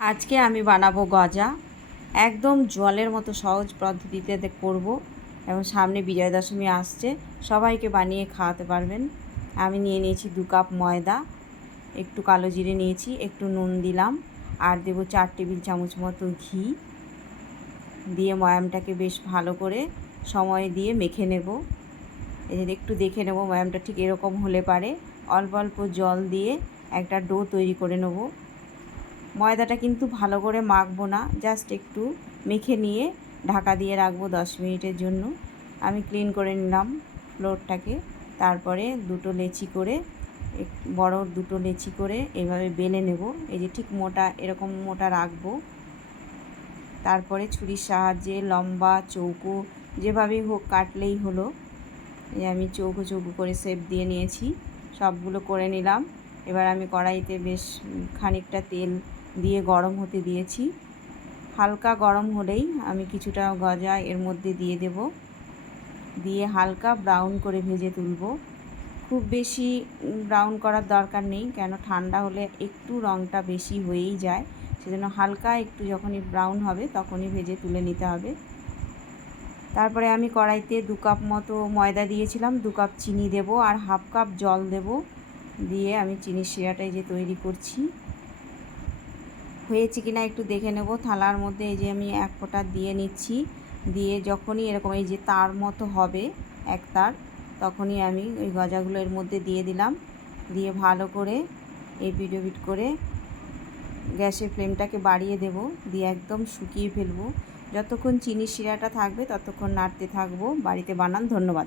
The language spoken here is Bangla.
আজকে আমি বানাবো গজা। একদম জলের মতো সহজ পদ্ধতিতে করব এবং সামনে বিজয়া দশমী আসছে, সবাইকে বানিয়ে খাওয়াতে পারবেন। আমি নিয়ে নিয়েছি 2 কাপ ময়দা, একটু কালো জিরে নিয়েছি, একটু নুন দিলাম, আর দেবো 4 টেবিল চামচ মতো ঘি দিয়ে ময়ামটাকে বেশ ভালো করে সময় দিয়ে মেখে নেব। এই যে একটু দেখে নেব ময়ামটা ঠিক এরকম হলে পারে অল্প অল্প জল দিয়ে একটা ডো তৈরি করে নেব। ময়দাটা কিন্তু ভালো করে মাখবো না, জাস্ট একটু মেখে নিয়ে ঢাকা দিয়ে রাখবো 10 মিনিটের জন্য। আমি ক্লিন করে নিলাম ফ্লোরটাকে, তারপরে বড় দুটো লেচি করে এভাবে বেলে নেব। এই যে ঠিক মোটা, এরকম মোটা রাখবো। তারপরে ছুরির সাহায্যে লম্বা চৌকো যেভাবেই হোক কাটলেই হলো। এই আমি চৌকো চৌকো করে শেপ দিয়ে নিয়েছি, সবগুলো করে নিলাম। এবার আমি কড়াইতে বেশ খানিকটা তেল দিয়ে গরম হতে দিয়েছি। হালকা গরম হলেই আমি কিছুটা গজা এর মধ্যে দিয়ে দেব, দিয়ে হালকা ব্রাউন করে ভেজে তুলব। খুব বেশি ব্রাউন করার দরকার নেই, কেন ঠান্ডা হলে একটু রঙটা বেশি হয়েই যায়, সেজন্য হালকা একটু যখনই ব্রাউন হবে তখনই ভেজে তুলে নিতে হবে। তারপরে আমি কড়াইতে 2 কাপ মতো ময়দা দিয়েছিলাম, 2 কাপ চিনি দেব আর হাফ কাপ জল দেব। দিয়ে আমি চিনির শিরাটাই যে তৈরি করছি, হয়েছে কিনা একটু দেখে নেব। থালার মধ্যে এই যে আমি 1 ফোঁটা দিয়ে নিচ্ছি, দিয়ে যখনই এরকম এই যে তার মতো হবে এক তার, তখনই আমি ওই গজাগুলো এর মধ্যে দিয়ে দিলাম। দিয়ে ভালো করে এপিট ওপিট করে গ্যাসের ফ্লেমটাকে বাড়িয়ে দেব, দিয়ে একদম শুকিয়ে ফেলবো। যতক্ষণ চিনির শিরাটা থাকবে ততক্ষণ নাড়তে থাকবো। বাড়িতে বানান। ধন্যবাদ।